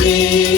Jesus,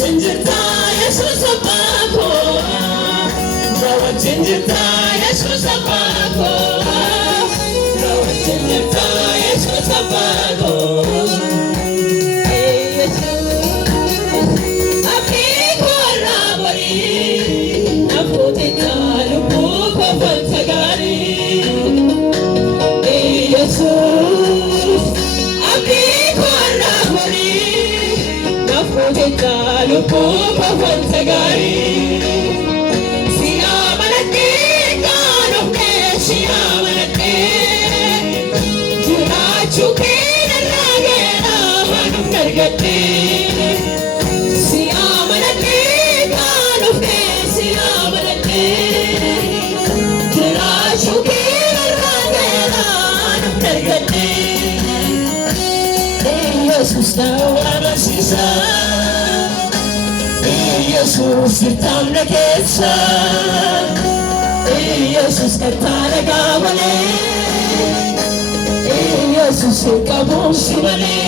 Jinjita Yesus apako, Rawa jinjita Yesus apako, Rawa jinjita Yesus apako. Apiko rabori, naputita lupu pavantagari. Jesus, apiko rabori. Naputitalu pupa vantagari. Siyamanate kanuke siyamanate. Jirachuke naragera hanum nargate. Siyamanate kanuke siyamanate. Jirachuke naragera hanum nargate. Jesus nawala sisa, Jesus itamna kesa, Jesus katana gavale, Jesus kabum simale,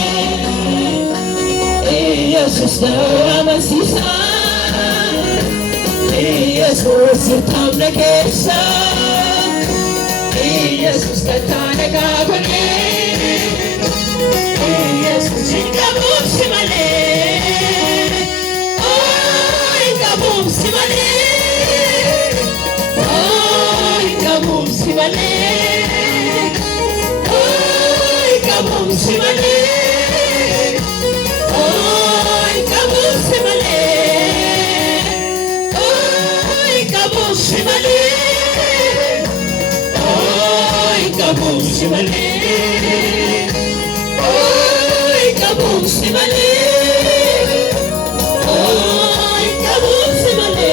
Jesus nawala sisa, Jesus itamna kesa, Jesus katana gavale. Jesus, kabum simale, ay kabum simale, ay kabum simale, ay kabum simale, ay kabum simale, ay kabum simale, ay kabum simale. Kabum simale, ay kabum simale.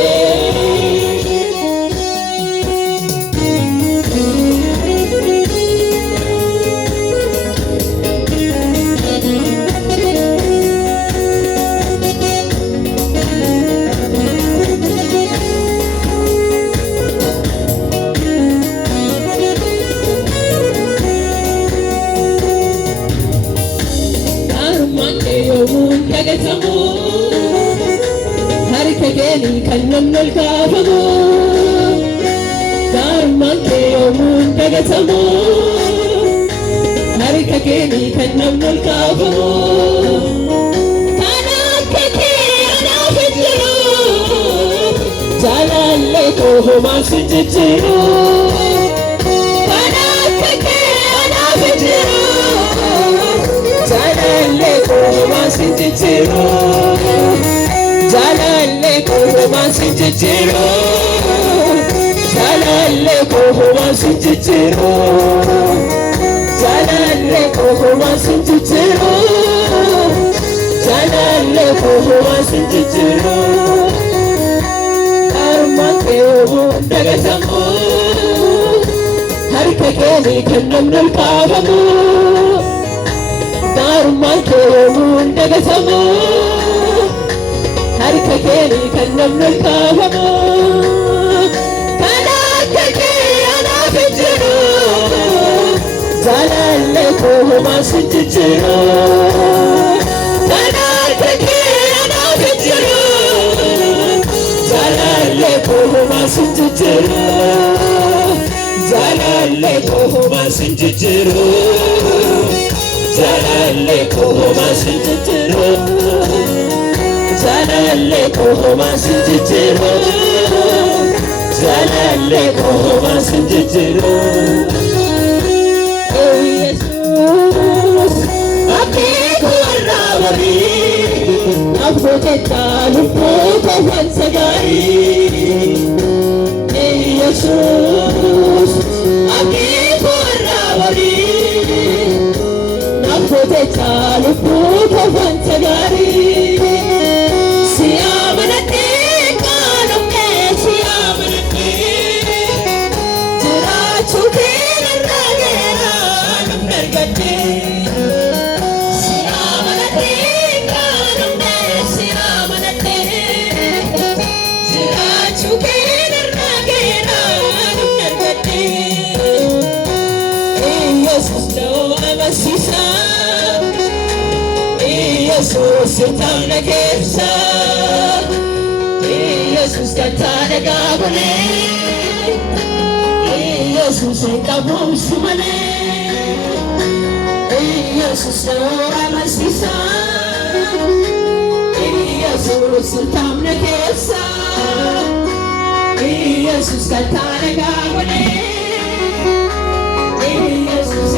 Harikageni kannam nolkafamu, karmanke yomun dagatamu. Harikageni kannam nolkafamu, kanakake anafijiru, jalalle kohoma sinjiru. Kanakake anafijiru, jalalle kohoma sinjiru. Jalalle kohoma sinjiru, jalalle kohoma sinjiru, jalalle kohoma sinjiru, jalalle kohoma sinjiru. Karmanke yomun dagatamu, harikageni kannam nolkafamu. Karmanke yomun dagatamu, harikageni kannam nolkafamu. Kanakake anafijiru, jalalle kohoma sinjiru. Kanakake anafijiru, jalalle kohoma sinjiru, jalalle kohoma sinjiru, jalalle kohoma sinjiru. Jalalle kohoma sinjiru, jalalle kohoma sinjiru. Oh Jesus, apiko rabori, naputitalu pupa vantagari. Jesus, apiko rabori, naputitalu pupa vantagari. Siyamanate kanuke siyamanate, jirachuke naragera hanum nargate. Siyamanate kanuke siyamanate, jirachuke naragera hanum nargate. Jesus no amasisa, Yesus tamne kesa Yesus katana gabone Yesus kabum sumane Yesus amasisa Yesus tamne kesa Yesus katana gabone Yesus